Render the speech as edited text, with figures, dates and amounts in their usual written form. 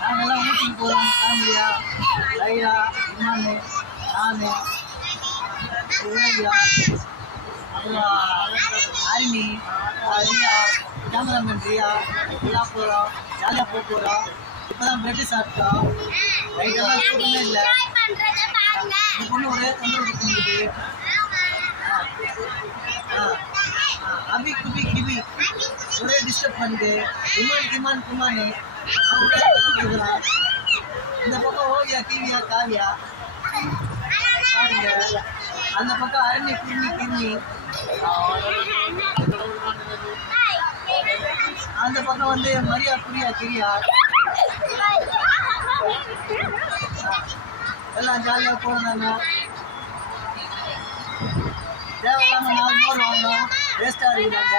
நாங்கெல்லாம் ஊட்டிக்கு போகிறோம் ஃபேமிலியா. லைலா, இமானு, நான், உதயா, அப்புறம் ஆரினி, ரியா, கேமராமேன் ரியா எல்லாம் போகிறோம். ஜாலியாக போகிறோம். இப்போ தான் பிரெட்டு சாப்பிட்டோம். ரைட்டெல்லாம் தூக்கமே இல்லை. இந்த பொண்ணு ஒரே தொந்தரவு கொடுத்துருக்குது. அபி குபி கிபி ஒரே டிஸ்டர்ப் பண்ணுது. இமான் குமானு கொடுக்குறான். இந்த பக்கம் ஓவியா கிவியா காவியா பாருங்க. அந்த பக்கம் அரணி கிருமி அந்த பக்கம் வந்து மரியா புரியா கிரியா எல்லாம் ஜாலியாக போனாங்க. தேவையில்லாமல் 4 மோர் வாங்கினோம். வேஸ்ட்டாக இருக்கிறாங்க.